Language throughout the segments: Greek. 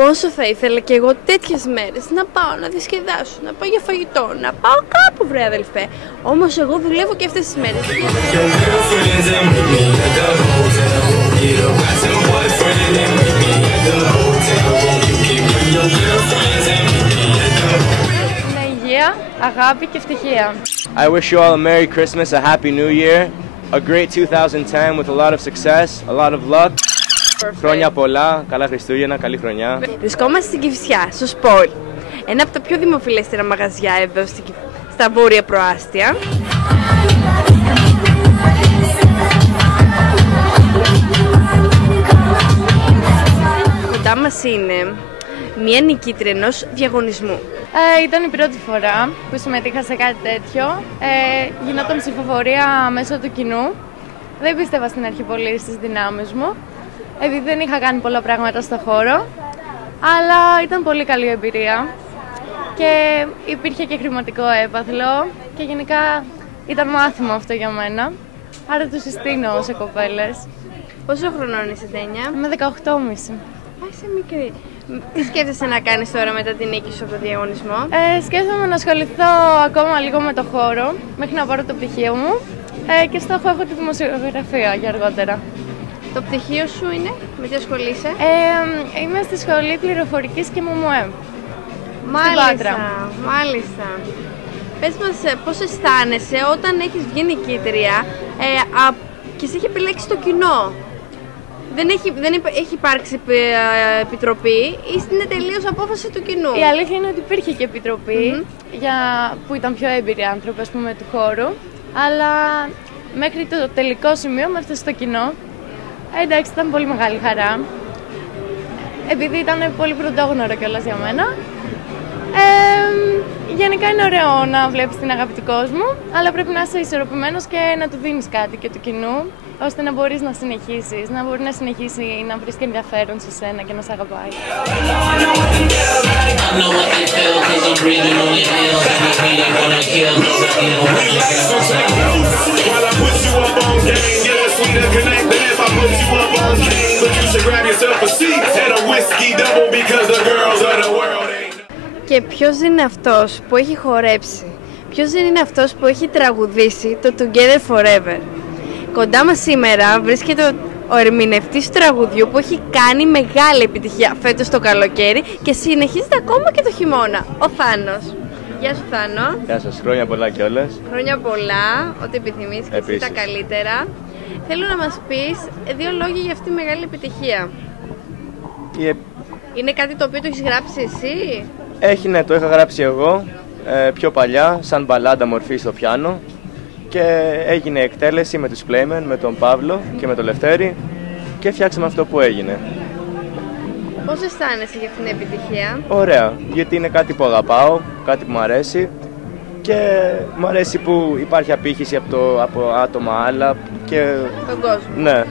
πόσο θα ήθελα και εγώ τέτοιες μέρες να πάω να διασκεδάσω, να πάω για φαγητό, να πάω κάπου βρε αδελφέ. Όμως εγώ δουλεύω και αυτές τις μέρες. Με υγεία, αγάπη και ευτυχία. I wish you all a Merry Christmas, a Happy New Year, a great 2010 with a lot of success, a lot of luck. Χρόνια πολλά, καλά Χριστούγεννα, καλή χρονιά. Βρισκόμαστε στην Κηφισιά, στο Σπόλ. Ένα από τα πιο δημοφιλέστερα μαγαζιά εδώ στα βόρεια προάστια. Κοντά μας είναι μία νικήτρια ενός διαγωνισμού. Ήταν η πρώτη φορά που συμμετείχα σε κάτι τέτοιο. Γινόταν ψηφοφορία μέσω του κοινού. Δεν πίστευα στην αρχή πολύ στις δυνάμεις μου, επειδή δεν είχα κάνει πολλά πράγματα στο χώρο, αλλά ήταν πολύ καλή εμπειρία και υπήρχε και χρηματικό έπαθλο και γενικά ήταν μάθημα αυτό για μένα, άρα το συστήνω σε κοπέλες. Πόσο χρονών είσαι, Τένια? Είμαι 18,5. Είσαι μικρή. Τι σκέφτεσαι να κάνεις τώρα μετά την νίκη σου από το διαγωνισμό? Σκέφτομαι να ασχοληθώ ακόμα λίγο με το χώρο, μέχρι να πάρω το πτυχίο μου και στόχο έχω τη δημοσιογραφία για αργότερα. Το πτυχίο σου είναι, με τι ασχολείσαι? Είμαι στη σχολή πληροφορικής και ΜΜΕ. Μάλιστα, μάλιστα. Πες μας πώς αισθάνεσαι όταν έχεις βγει νικήτρια και σε έχει επιλέξει το κοινό. Δεν έχει υπάρξει επιτροπή ή είναι τελείως απόφαση του κοινού? Η αλήθεια είναι ότι υπήρχε και επιτροπή που ήταν πιο έμπειροι άνθρωποι, ας πούμε, του χώρου, αλλά μέχρι το τελικό σημείο με έφτασε στο κοινό. Εντάξει, ήταν πολύ μεγάλη χαρά, επειδή ήταν πολύ πρωτόγνωρο κιόλας για μένα. Γενικά είναι ωραίο να βλέπεις την αγάπη του κόσμου, αλλά πρέπει να είσαι ισορροπημένος και να του δίνεις κάτι και του κοινού, ώστε να μπορείς να συνεχίσεις, να μπορεί να συνεχίσει να βρίσκει ενδιαφέρον σε σένα και να σε αγαπάει. Και ποιος είναι αυτός που έχει χορέψει, ποιος δεν είναι αυτός που έχει τραγουδήσει το Together Forever? Κοντά μας σήμερα βρίσκεται ο ερμηνευτής του τραγουδιού που έχει κάνει μεγάλη επιτυχία φέτος το καλοκαίρι και συνεχίζεται ακόμα και το χειμώνα, ο Θάνος. Γεια σου Θάνο. Γεια σας, χρόνια πολλά κιόλας. Χρόνια πολλά, ό,τι επιθυμείς και εσύ τα καλύτερα. Θέλω να μας πεις δύο λόγια για αυτή τη μεγάλη επιτυχία. Είναι κάτι το οποίο το έχεις γράψει εσύ? Έχει, ναι, το είχα γράψει εγώ πιο παλιά, σαν μπαλάντα μορφή στο πιάνο και έγινε εκτέλεση με τους Playmen, με τον Παύλο και με τον Λευτέρη και φτιάξαμε αυτό που έγινε. Πώς αισθάνεσαι για αυτήν την επιτυχία? Ωραία, γιατί είναι κάτι που αγαπάω, κάτι που μου αρέσει και μου αρέσει που υπάρχει απήχηση από άτομα άλλα και... τον κόσμο. Ναι.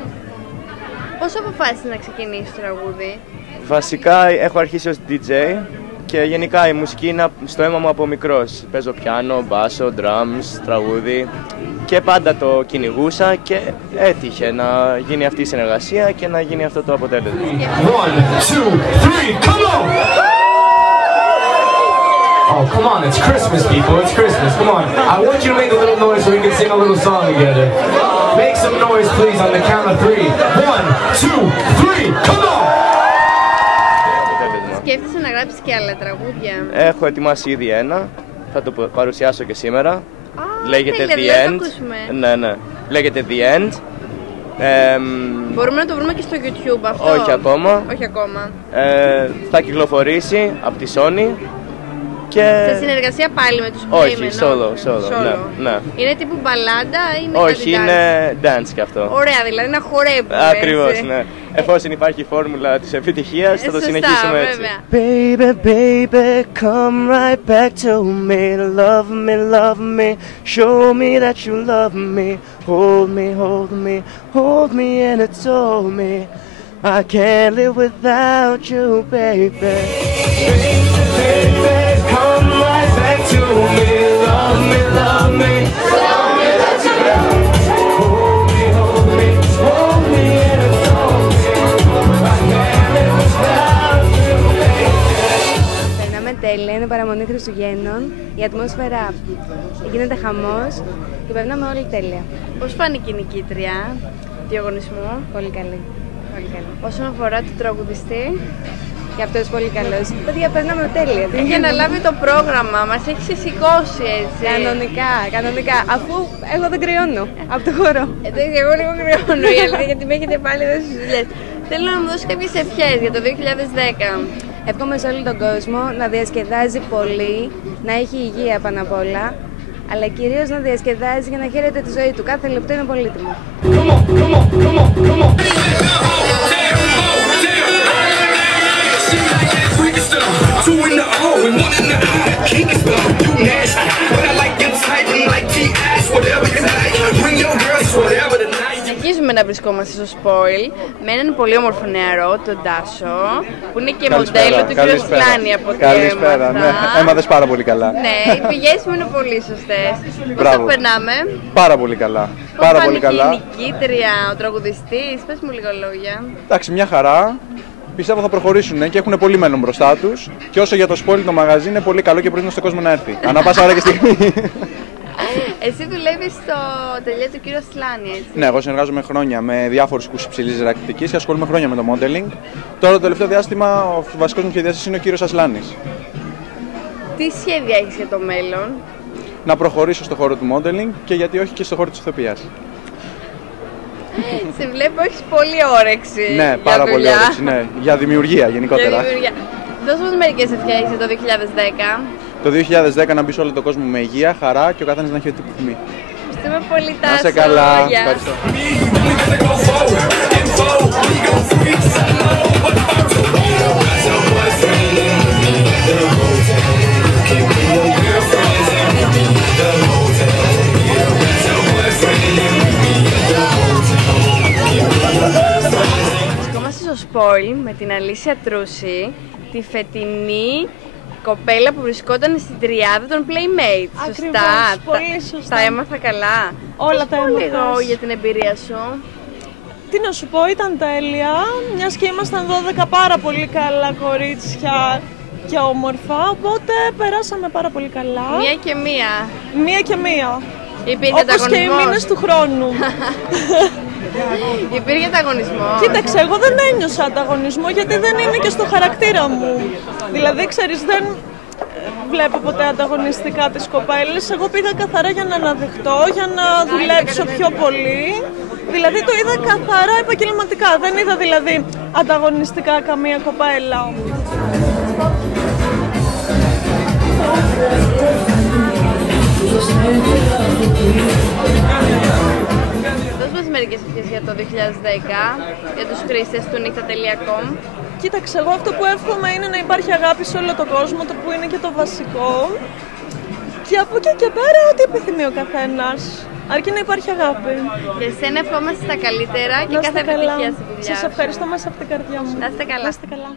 Πώς αποφάσισες να ξεκινήσεις το τραγούδι? Βασικά έχω αρχίσει ως DJ και γενικά η μουσική είναι στο αίμα μου από μικρός. Παίζω πιάνο, μπάσο, drums, τραγούδι και πάντα το κυνηγούσα και έτυχε να γίνει αυτή η συνεργασία και να γίνει αυτό το αποτέλεσμα. 1, 2, 3, come on! Oh, come on, it's Christmas, people, it's Christmas, come on. I want you to make a little noise so we can sing a little song together. Make some noise, please, on the count of 3. 1, 2, 3, come on! Σκέφτεσαι να γράψεις και άλλα τραγούδια? Έχω ετοιμάσει ήδη ένα, θα το παρουσιάσω και σήμερα. Λέγεται The End. Ναι, ναι. Λέγεται The End. Μπορούμε να το βρούμε και στο YouTube αυτό? Όχι ακόμα. Όχι ακόμα. Θα κυκλοφορήσει από τη Sony. Και... σε συνεργασία πάλι με τους Playmen? Όχι, solo. Ναι, ναι. Είναι τύπου μπαλάντα ή είναι? Όχι, είναι dance κι αυτό. Ωραία, δηλαδή να χορεύουμε. Ακριβώς, ναι. Εφόσον υπάρχει η φόρμουλα της επιτυχίας, θα το συνεχίσουμε έτσι. Βέβαια. Baby, baby, come right back to me. Love me, love me. Show me that you love me. Hold me, hold me, hold me and adore me. I can't live without you, baby. Baby, come right back to me. Love me, love me. Show me that you love me. Hold me, hold me, hold me and adore me. I can't live without you, baby. τέλεια, είναι παραμονή Χριστουγέννων, η ατμόσφαιρα γίνεται χαμός και περνάμε όλοι τέλεια. Πώς φάνηκε η νικήτρια του διαγωνισμού? Πολύ καλή. Πολύ καλή. Όσον αφορά τον τραγουδιστή, Και αυτός πολύ καλός. Παιδιά, περνάμε τέλεια. έχει αναλάβει το πρόγραμμα, μας έχει σηκώσει έτσι. Κανονικά. Αφού εγώ δεν κρυώνω από το χώρο. Εντάξει, εγώ λίγο κρυώνω η αλήθεια, γιατί με έχετε πάλι εδώ στις δουλειές. Θέλω να μου δώσει κάποιες ευχές για το 2010. Εύχομαι σε όλο τον κόσμο να διασκεδάζει πολύ, να έχει υγεία πάνω απ' όλα, αλλά κυρίως να διασκεδάζει για να χαίρεται τη ζωή του. Κάθε λεπτό είναι πολύτιμο. Συνεχίζουμε να βρισκόμαστε στο spoil με έναν πολύ όμορφο νεαρό, τον Τάσο, που είναι και μοντέλο του κ. Σλάνη από ό,τι Καλησπέρα, ναι. Έμαθες πάρα πολύ καλά. Ναι, οι πηγές μου είναι πολύ σωστές. Πώς το περνάμε? Πάρα πολύ καλά. Πώς Πάρα πολύ καλά. η νικήτρια, ο τραγουδιστής, πες μου λίγα λόγια. Εντάξει, μια χαρά. Πιστεύω θα προχωρήσουν και έχουν πολύ μέλλον μπροστά τους. Και όσο για το spoil, το μαγαζί είναι πολύ καλό και προτείνω στον κόσμο να έρθει. Ανά πάσα ώρα και στιγμή. Εσύ δουλεύεις στο ατελιέ του κύριου Σλάνη, έτσι? Ναι, εγώ συνεργάζομαι χρόνια με διάφορους οίκους υψηλής ρακτικής και ασχολούμαι χρόνια με το modeling. Τώρα το τελευταίο διάστημα ο βασικός μου σχεδιαστής είναι ο κύριος Ασλάνης. Τι σχέδια έχεις για το μέλλον? Να προχωρήσω στο χώρο του modeling και γιατί όχι και στο χώρο της ηθοποιίας. Σε βλέπω, έχεις πολύ όρεξη. Ναι, πάρα πολύ όρεξη. Ναι. Για δημιουργία γενικότερα. Για δημιουργία. Δώσε μας μερικές ευχές για το 2010. Το 2010 να μπει σε όλο τον κόσμο με υγεία, χαρά και ο καθένας να έχει ό,τι επιθυμεί. Ευχαριστούμε πολύ, Τάσο. Να είσαι καλά. Γεια. Ευχαριστώ. Βρισκόμαστε στο spoil με την Αλήσια Τρούση, τη φετινή κοπέλα που βρισκόταν στην τριάδα των Playmates. Ακριβώς, Σωστά. πολύ σωστά. Τα έμαθα καλά. Όλα τα έμαθα. λίγο για την εμπειρία σου. Τι να σου πω, ήταν τέλεια, μιας και ήμασταν 12 πάρα πολύ καλά κορίτσια και όμορφα, οπότε περάσαμε πάρα πολύ καλά. Μία και μία. Μία και μία. Υπήρχε Όπως και οι ανταγωνισμός. μήνες του χρόνου. Υπήρχε ανταγωνισμό. Κοίταξε, εγώ δεν ένιωσα ανταγωνισμό γιατί δεν είναι και στο χαρακτήρα μου. Δηλαδή, ξέρεις, δεν βλέπω ποτέ ανταγωνιστικά τις κοπέλες. Εγώ πήγα καθαρά για να αναδειχτώ, για να δουλέψω πιο πολύ. Δηλαδή το είδα καθαρά επαγγελματικά. Δεν είδα δηλαδή ανταγωνιστικά καμία κοπέλα. Δώσ' μας μερικές ευχές για το 2010, για τους χρήστες του νύχτα.com. Κοίταξε, εγώ αυτό που εύχομαι είναι να υπάρχει αγάπη σε όλο τον κόσμο, το που είναι και το βασικό. Και από εκεί και πέρα, ό,τι επιθυμεί ο καθένας. Αρκεί να υπάρχει αγάπη. Και εσένα ευχόμαστε τα καλύτερα και κάθε επιτυχία στη δουλειά. Σας ευχαριστώ μέσα από την καρδιά μου. Να είστε καλά. Να είστε καλά.